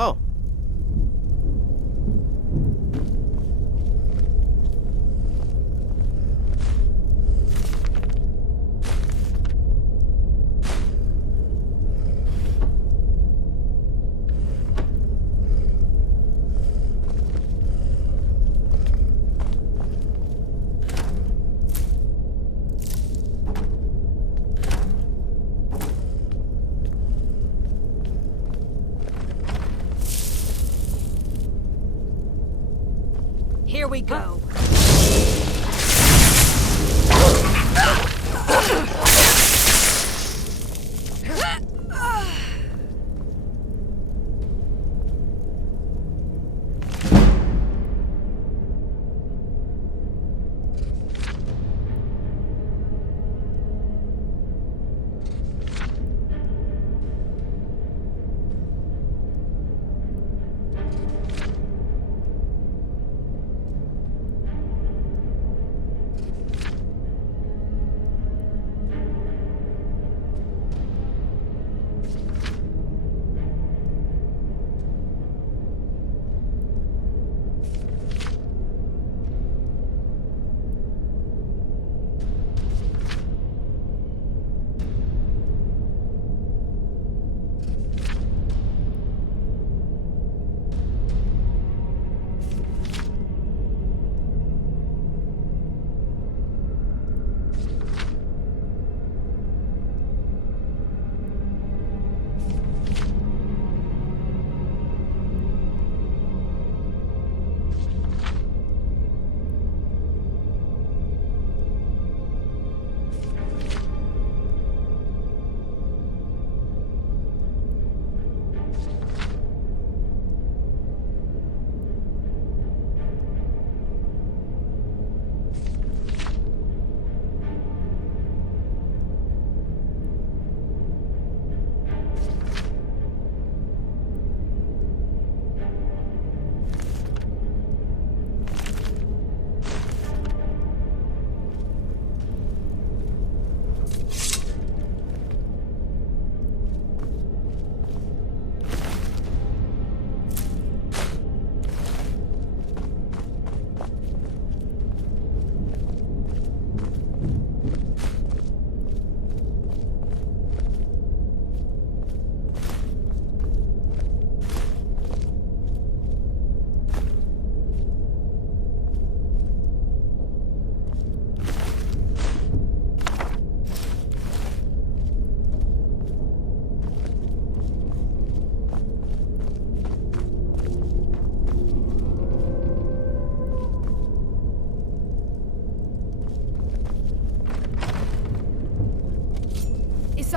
Oh. Here we go.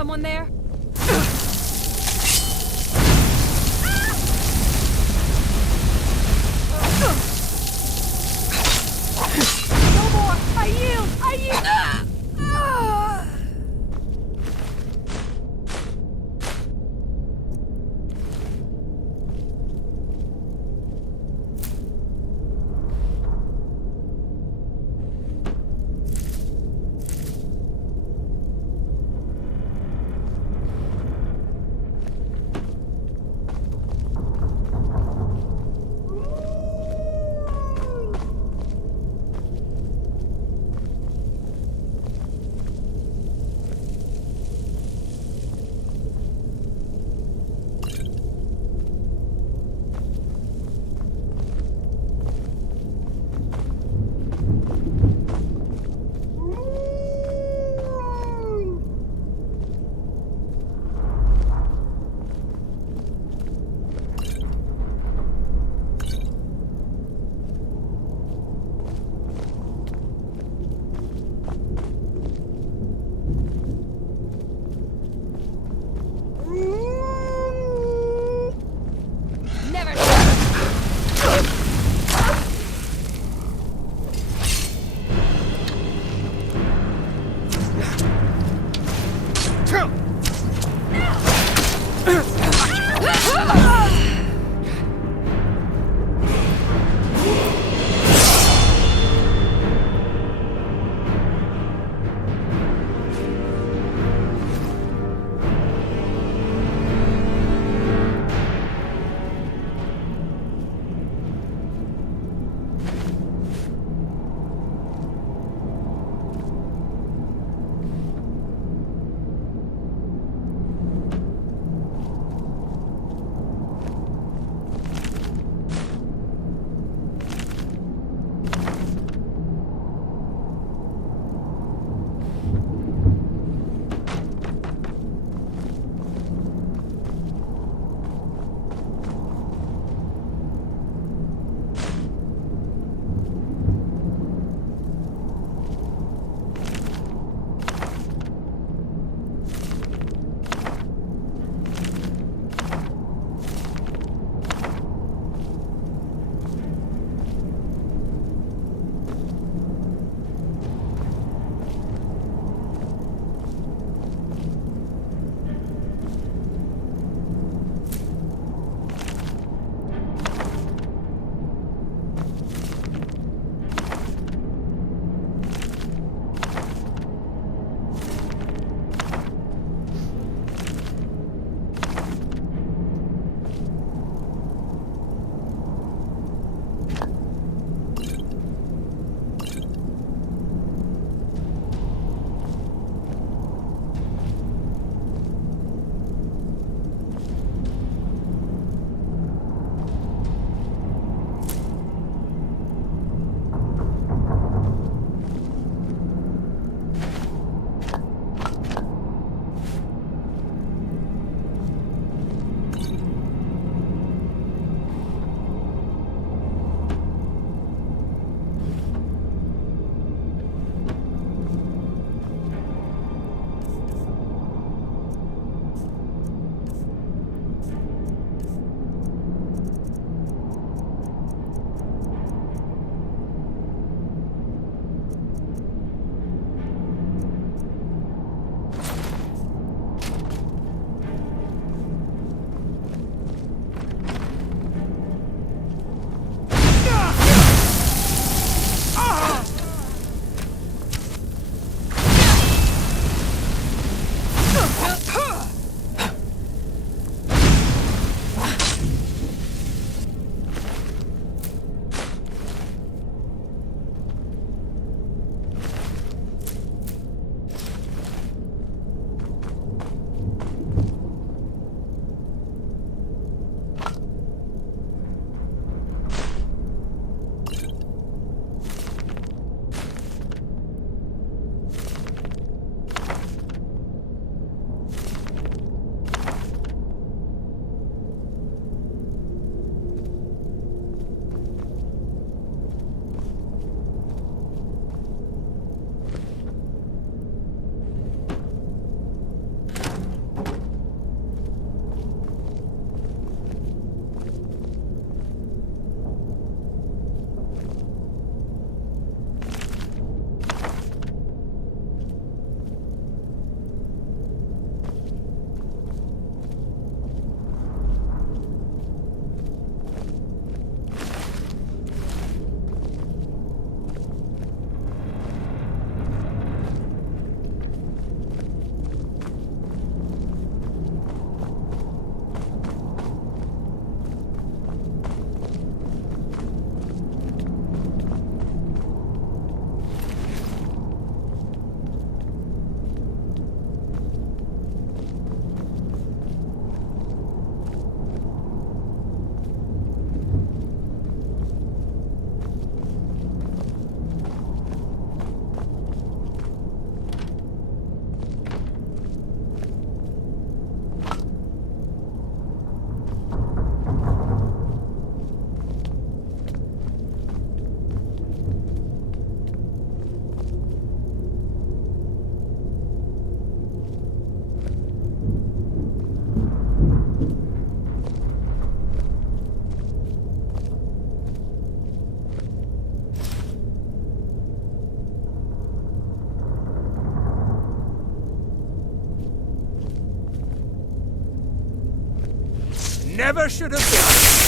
Someone there? No more! I yield! I yield! never should have done.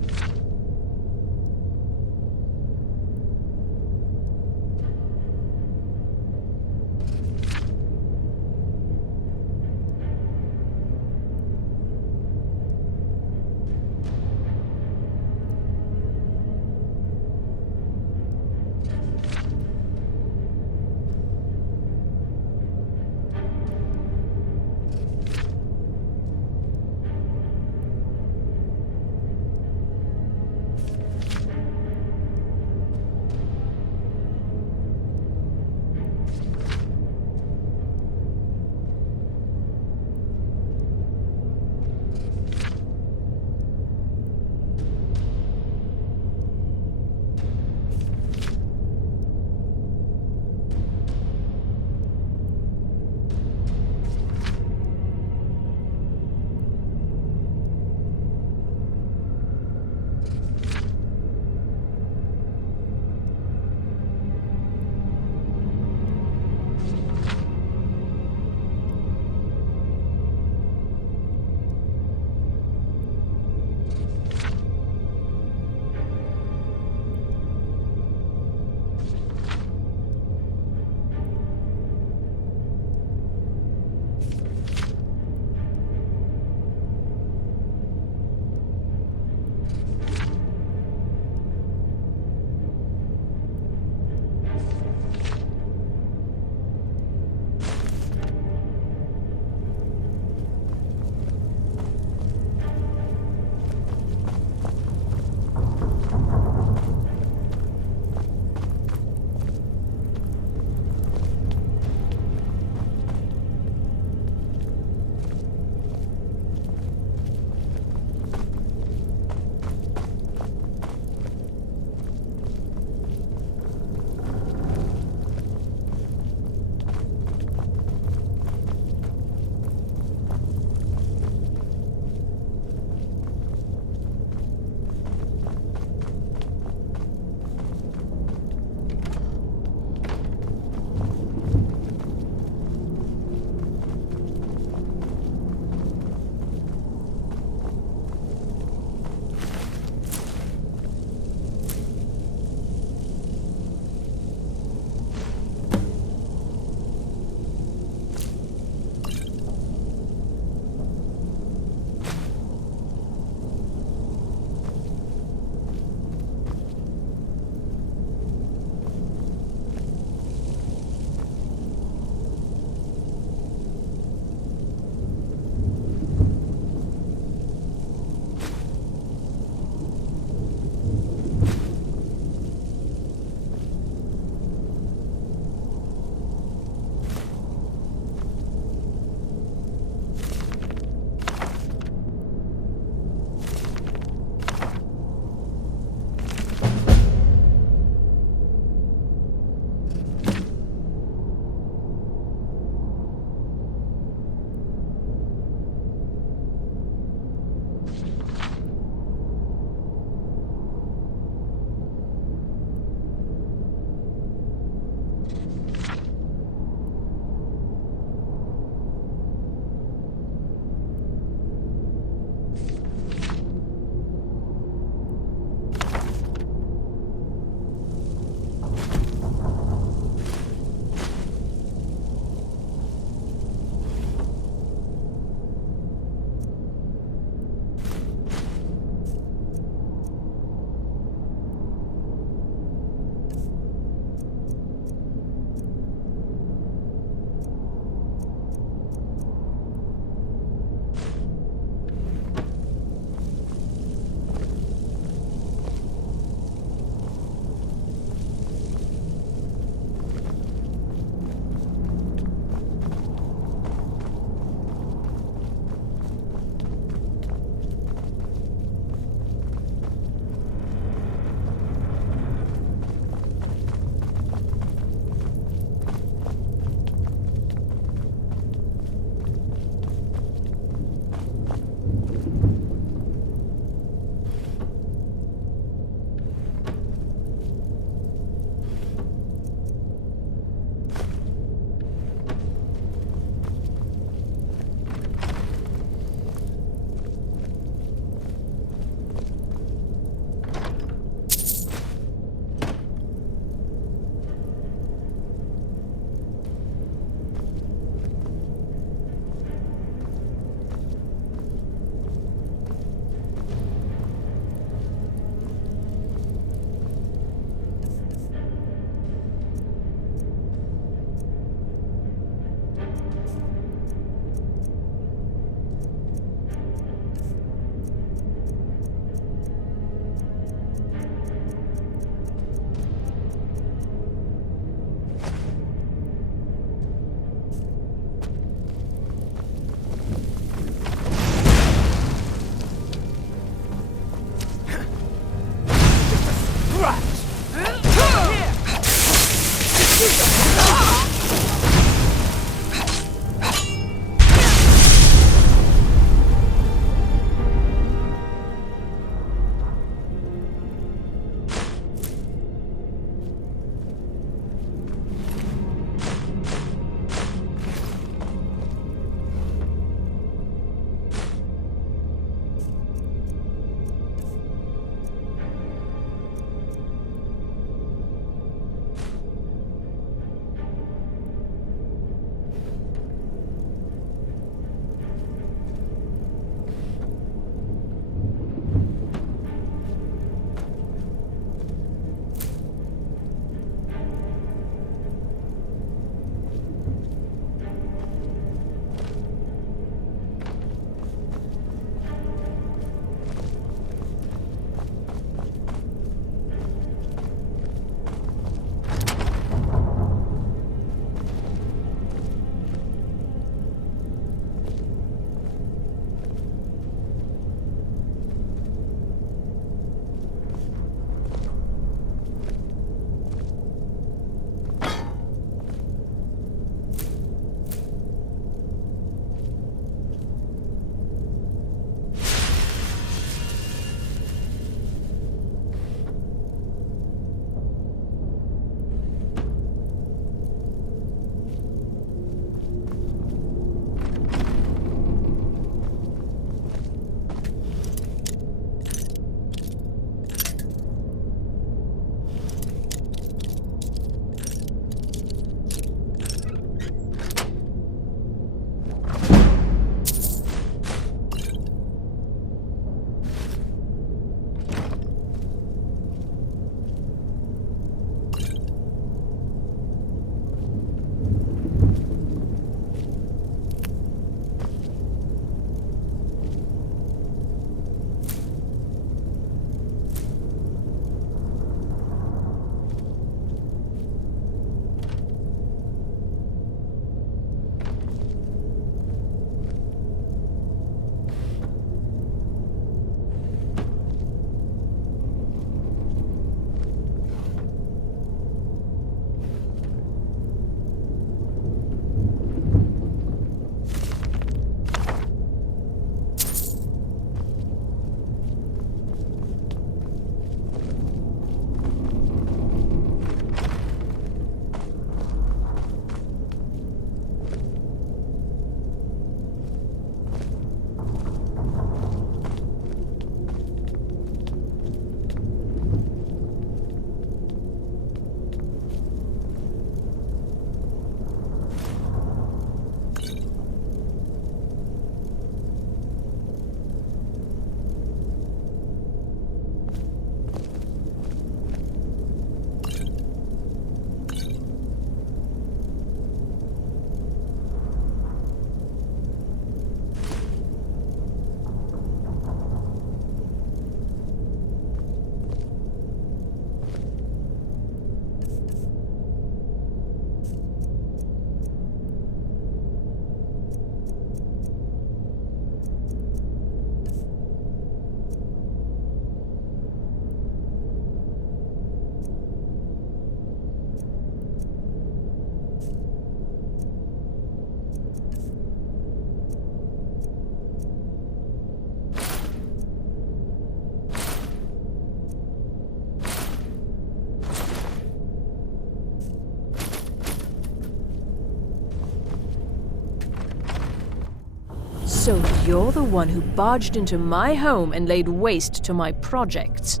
So you're the one who barged into my home and laid waste to my projects.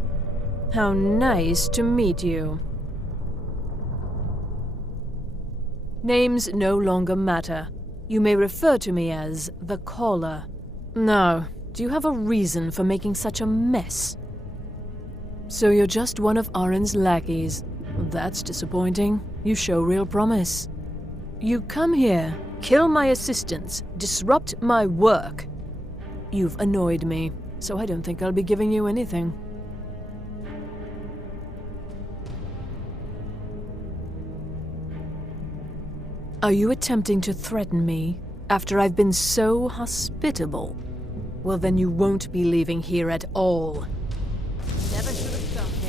How nice to meet you. Names no longer matter. You may refer to me as the Caller. Now, do you have a reason for making such a mess? So you're just one of Arin's lackeys. That's disappointing. You show real promise. You come here, kill my assistants, disrupt my work. You've annoyed me, so I don't think I'll be giving you anything. Are you attempting to threaten me after I've been so hospitable? Well, then you won't be leaving here at all. Never should have come here.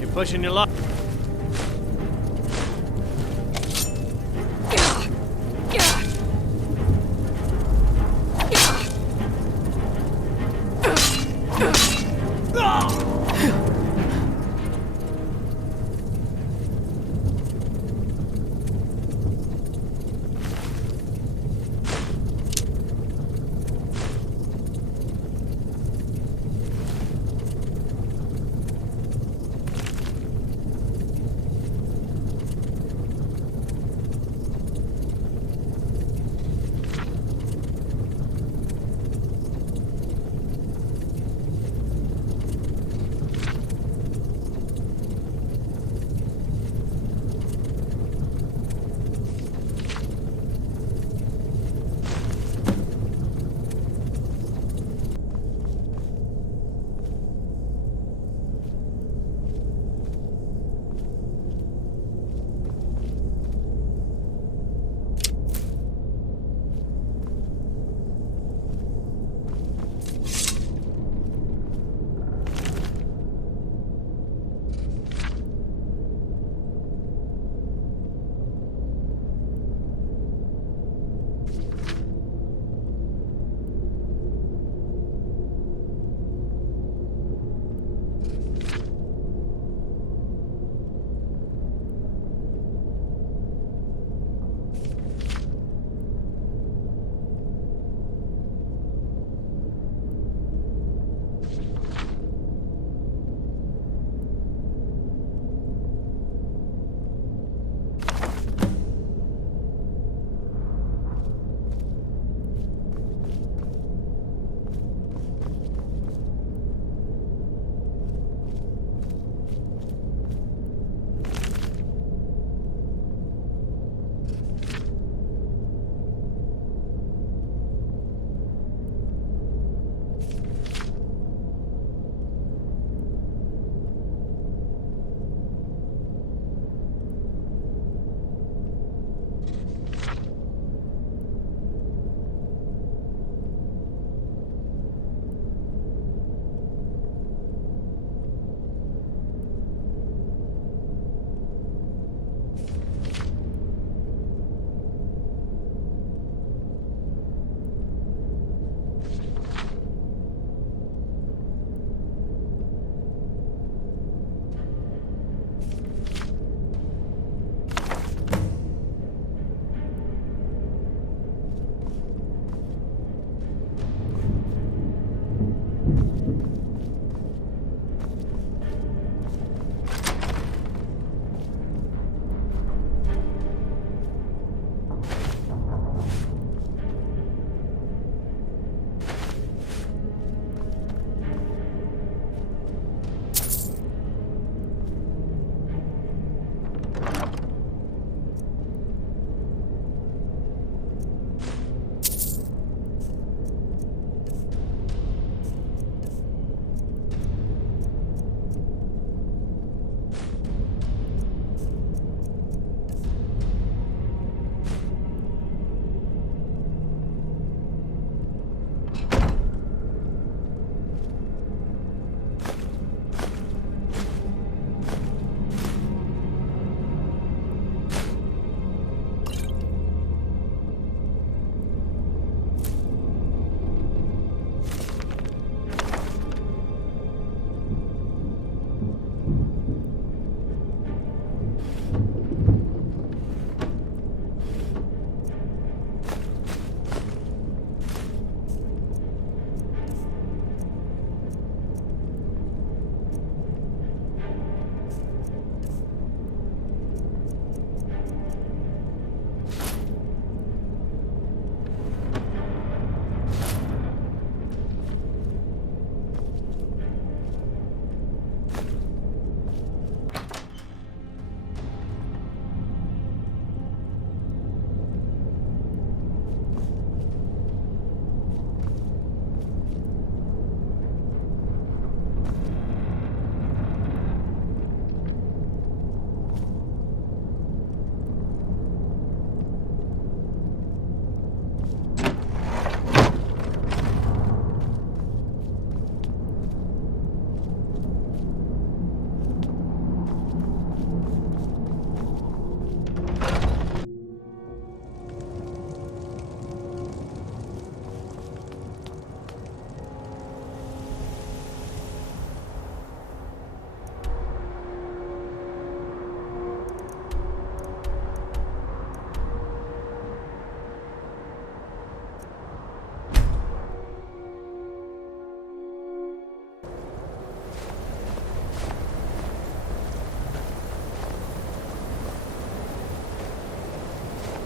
You're pushing your luck.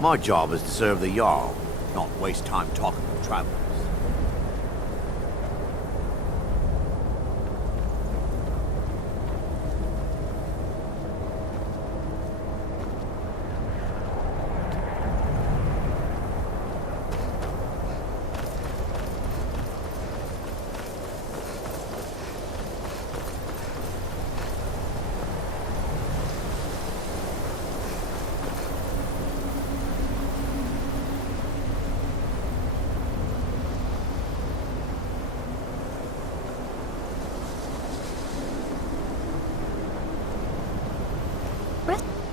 My job is to serve the Jarl, not waste time talking with travelers.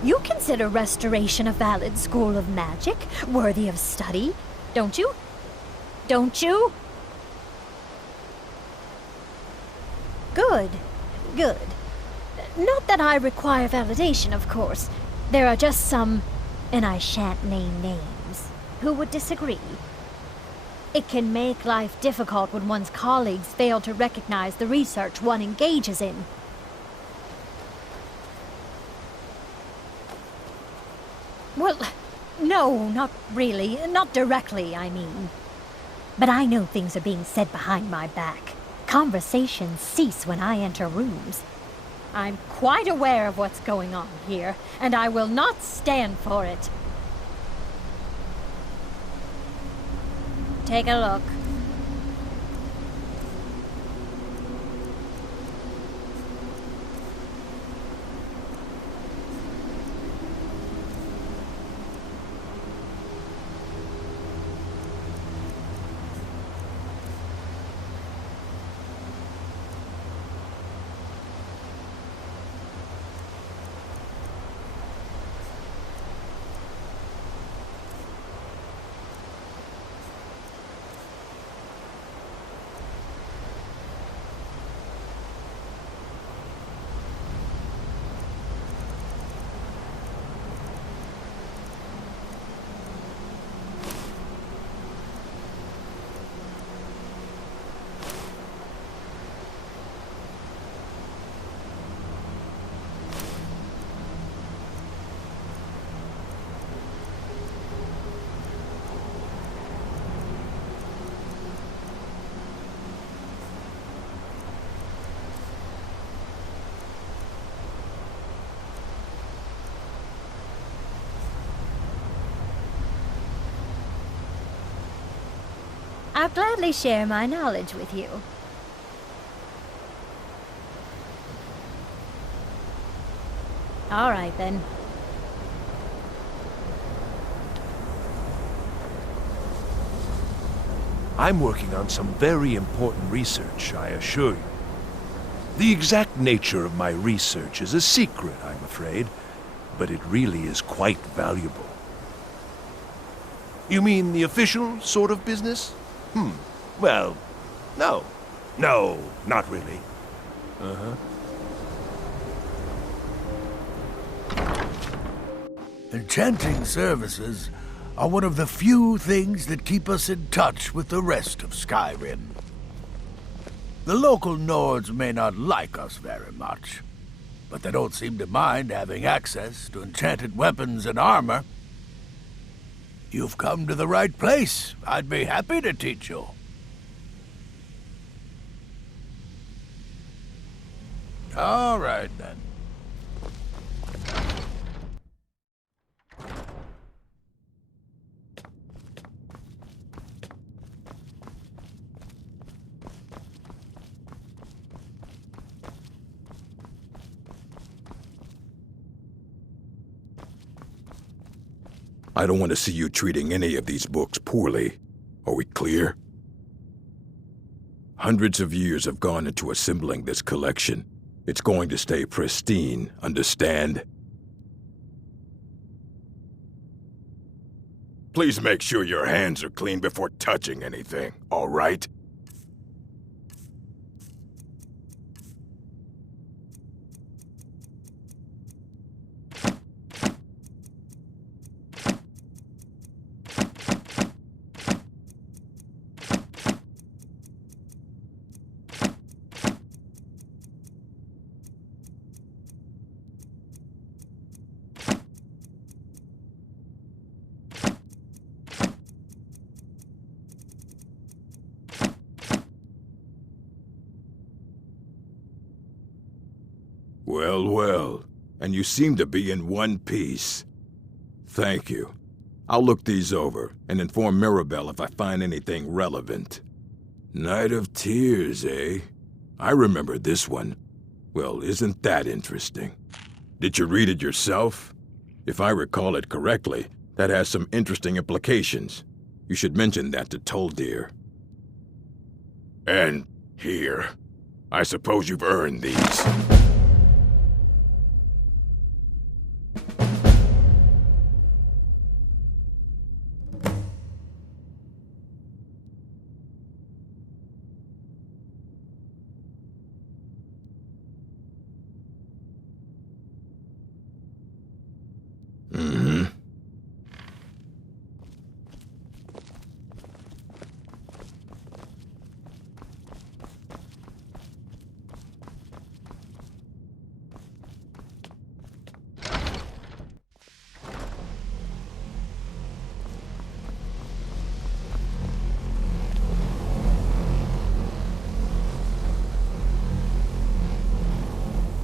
You consider restoration a valid school of magic, worthy of study, don't you? Don't you? Good. Good. Not that I require validation, of course. There are just some, and I shan't name names, who would disagree. It can make life difficult when one's colleagues fail to recognize the research one engages in. Well, no, not really. Not directly, I mean. But I know things are being said behind my back. Conversations cease when I enter rooms. I'm quite aware of what's going on here, and I will not stand for it. Take a look. I'll gladly share my knowledge with you. All right, then. I'm working on some very important research, I assure you. The exact nature of my research is a secret, I'm afraid, but it really is quite valuable. You mean the official sort of business? Well, no. No, not really. Enchanting services are one of the few things that keep us in touch with the rest of Skyrim. The local Nords may not like us very much, but they don't seem to mind having access to enchanted weapons and armor. You've come to the right place. I'd be happy to teach you. All right, then. I don't want to see you treating any of these books poorly. Are we clear? Hundreds of years have gone into assembling this collection. It's going to stay pristine, understand? Please make sure your hands are clean before touching anything, all right? Well, well. And you seem to be in one piece. Thank you. I'll look these over and inform Mirabelle if I find anything relevant. Night of Tears, eh? I remember this one. Well, isn't that interesting? Did you read it yourself? If I recall it correctly, that has some interesting implications. You should mention that to Toldir. And here. I suppose you've earned these.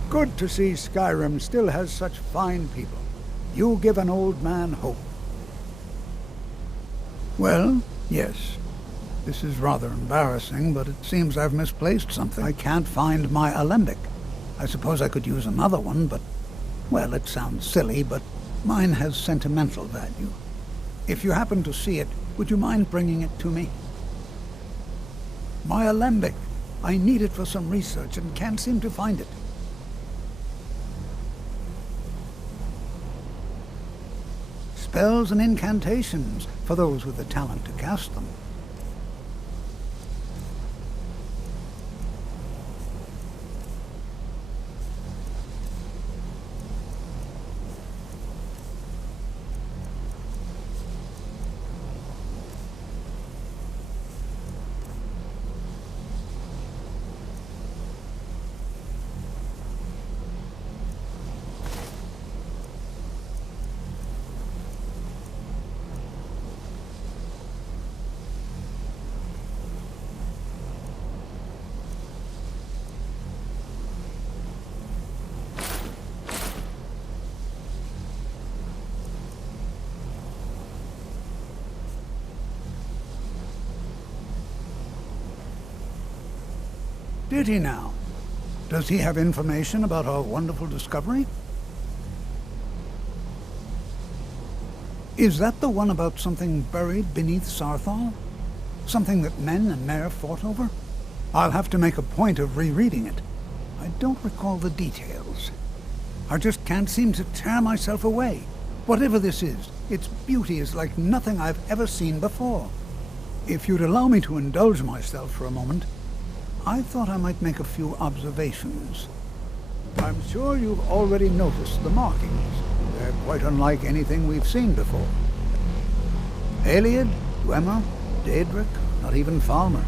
Good to see Skyrim still has such fine people. You give an old man hope. Well, yes. This is rather embarrassing, but it seems I've misplaced something. I can't find my alembic. I suppose I could use another one, but... well, it sounds silly, but mine has sentimental value. If you happen to see it, would you mind bringing it to me? My alembic. I need it for some research and can't seem to find it. Spells and incantations, for those with the talent to cast them. Did he now? Does he have information about our wonderful discovery? Is that the one about something buried beneath Sarthal? Something that men and Mare fought over? I'll have to make a point of rereading it. I don't recall the details. I just can't seem to tear myself away. Whatever this is, its beauty is like nothing I've ever seen before. If you'd allow me to indulge myself for a moment, I thought I might make a few observations. I'm sure you've already noticed the markings. They're quite unlike anything we've seen before. Aliad, Dwemer, Daedric, not even Falmer.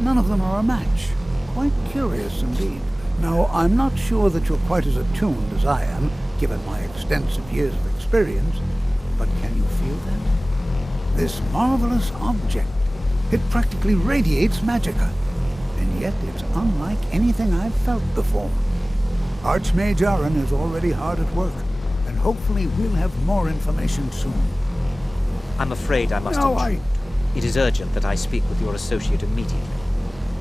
None of them are a match. Quite curious indeed. Now, I'm not sure that you're quite as attuned as I am, given my extensive years of experience, but can you feel that? This marvelous object, it practically radiates magicka. And yet it's unlike anything I've felt before. Archmage Aaron is already hard at work, and hopefully we'll have more information soon. I'm afraid I must intrude. It is urgent that I speak with your associate immediately.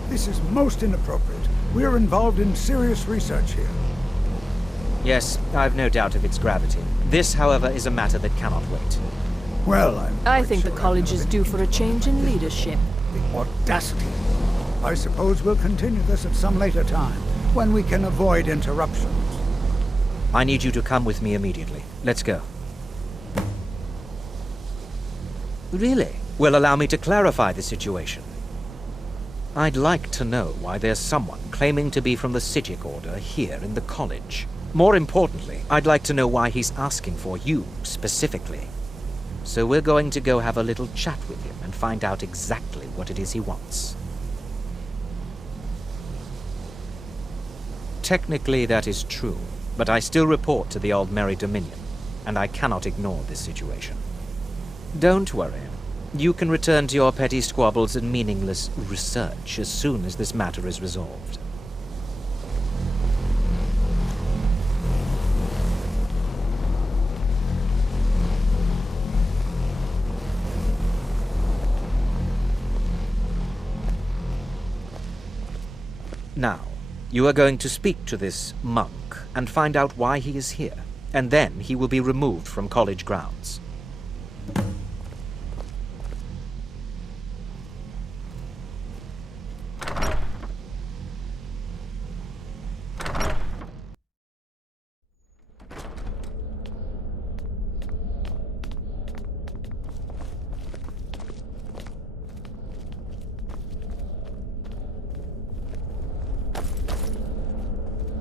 This is most inappropriate. We're involved in serious research here. Yes, I've no doubt of its gravity. This, however, is a matter that cannot wait. Well, I think the college is due for a change in leadership. The audacity. I suppose we'll continue this at some later time, when we can avoid interruptions. I need you to come with me immediately. Let's go. Really? Well, allow me to clarify the situation. I'd like to know why there's someone claiming to be from the Psijic Order here in the college. More importantly, I'd like to know why he's asking for you, specifically. So we're going to go have a little chat with him and find out exactly what it is he wants. Technically, that is true, but I still report to the Aldmeri Dominion, and I cannot ignore this situation. Don't worry. You can return to your petty squabbles and meaningless research as soon as this matter is resolved. Now, you are going to speak to this monk and find out why he is here, and then he will be removed from college grounds.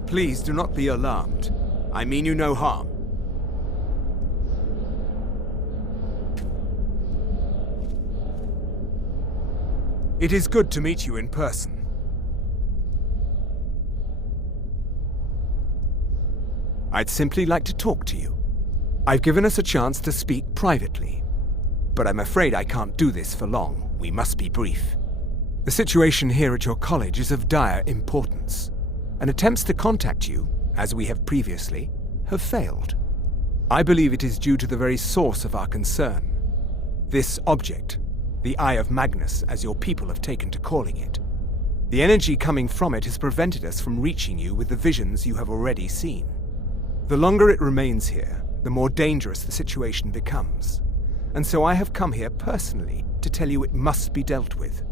Please do not be alarmed. I mean you no harm. It is good to meet you in person. I'd simply like to talk to you. I've given us a chance to speak privately, but I'm afraid I can't do this for long. We must be brief. The situation here at your college is of dire importance, and attempts to contact you, as we have previously, have failed. I believe it is due to the very source of our concern. This object, the Eye of Magnus, as your people have taken to calling it. The energy coming from it has prevented us from reaching you with the visions you have already seen. The longer it remains here, the more dangerous the situation becomes. And so I have come here personally to tell you it must be dealt with.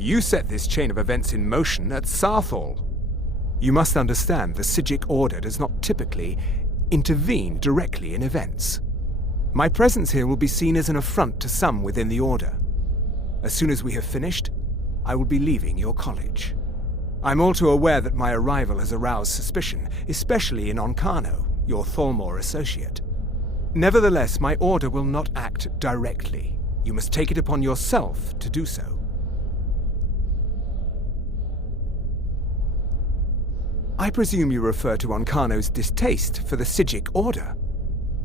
You set this chain of events in motion at Sarthal. You must understand the Psijic Order does not typically intervene directly in events. My presence here will be seen as an affront to some within the Order. As soon as we have finished, I will be leaving your college. I'm all too aware that my arrival has aroused suspicion, especially in Onkano, your Thalmor associate. Nevertheless, my Order will not act directly. You must take it upon yourself to do so. I presume you refer to Onkano's distaste for the Psijic Order.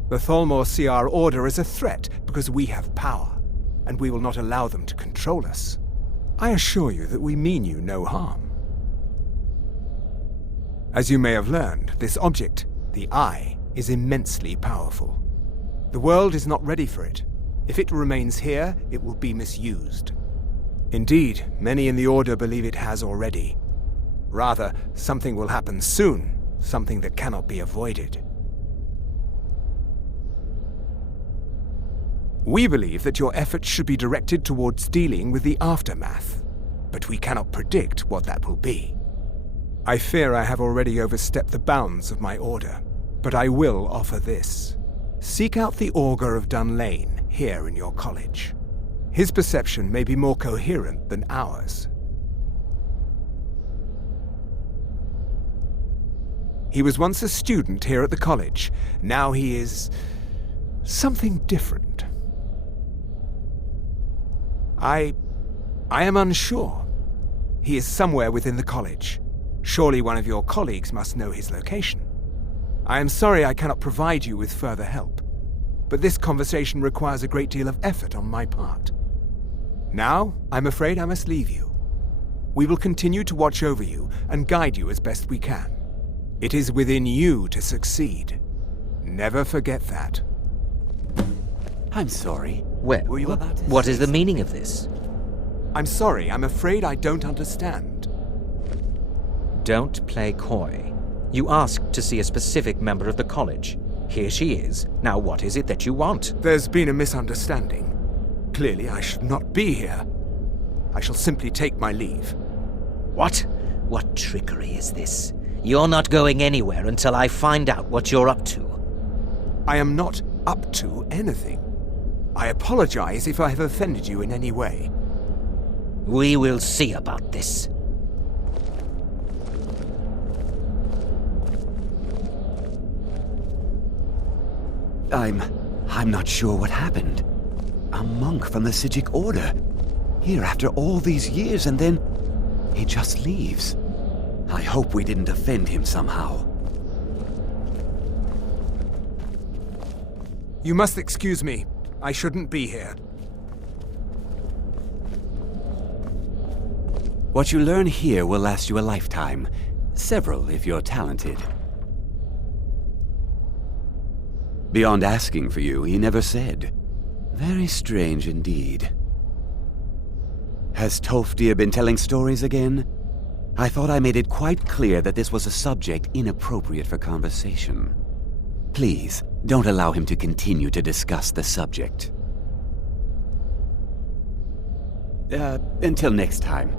The Thalmor see our Order as a threat because we have power, and we will not allow them to control us. I assure you that we mean you no harm. As you may have learned, this object, the Eye, is immensely powerful. The world is not ready for it. If it remains here, it will be misused. Indeed, many in the Order believe it has already. Rather, something will happen soon, something that cannot be avoided. We believe that your efforts should be directed towards dealing with the aftermath, but we cannot predict what that will be. I fear I have already overstepped the bounds of my Order, but I will offer this. Seek out the Augur of Dunlane here in your college. His perception may be more coherent than ours. He was once a student here at the college. Now he is something different. I am unsure. He is somewhere within the college. Surely one of your colleagues must know his location. I am sorry I cannot provide you with further help, but this conversation requires a great deal of effort on my part. Now, I'm afraid I must leave you. We will continue to watch over you and guide you as best we can. It is within you to succeed. Never forget that. I'm sorry. Well, Were you about to what say is the meaning of this? I'm sorry, I'm afraid I don't understand. Don't play coy. You asked to see a specific member of the college. Here she is. Now what is it that you want? There's been a misunderstanding. Clearly I should not be here. I shall simply take my leave. What? What trickery is this? You're not going anywhere until I find out what you're up to. I am not up to anything. I apologize if I have offended you in any way. We will see about this. I'm not sure what happened. A monk from the Psijic Order. Here after all these years, and then he just leaves. I hope we didn't offend him somehow. You must excuse me. I shouldn't be here. What you learn here will last you a lifetime. Several, if you're talented. Beyond asking for you, he never said. Very strange indeed. Has Tolfdir been telling stories again? I thought I made it quite clear that this was a subject inappropriate for conversation. Please, don't allow him to continue to discuss the subject. Until next time.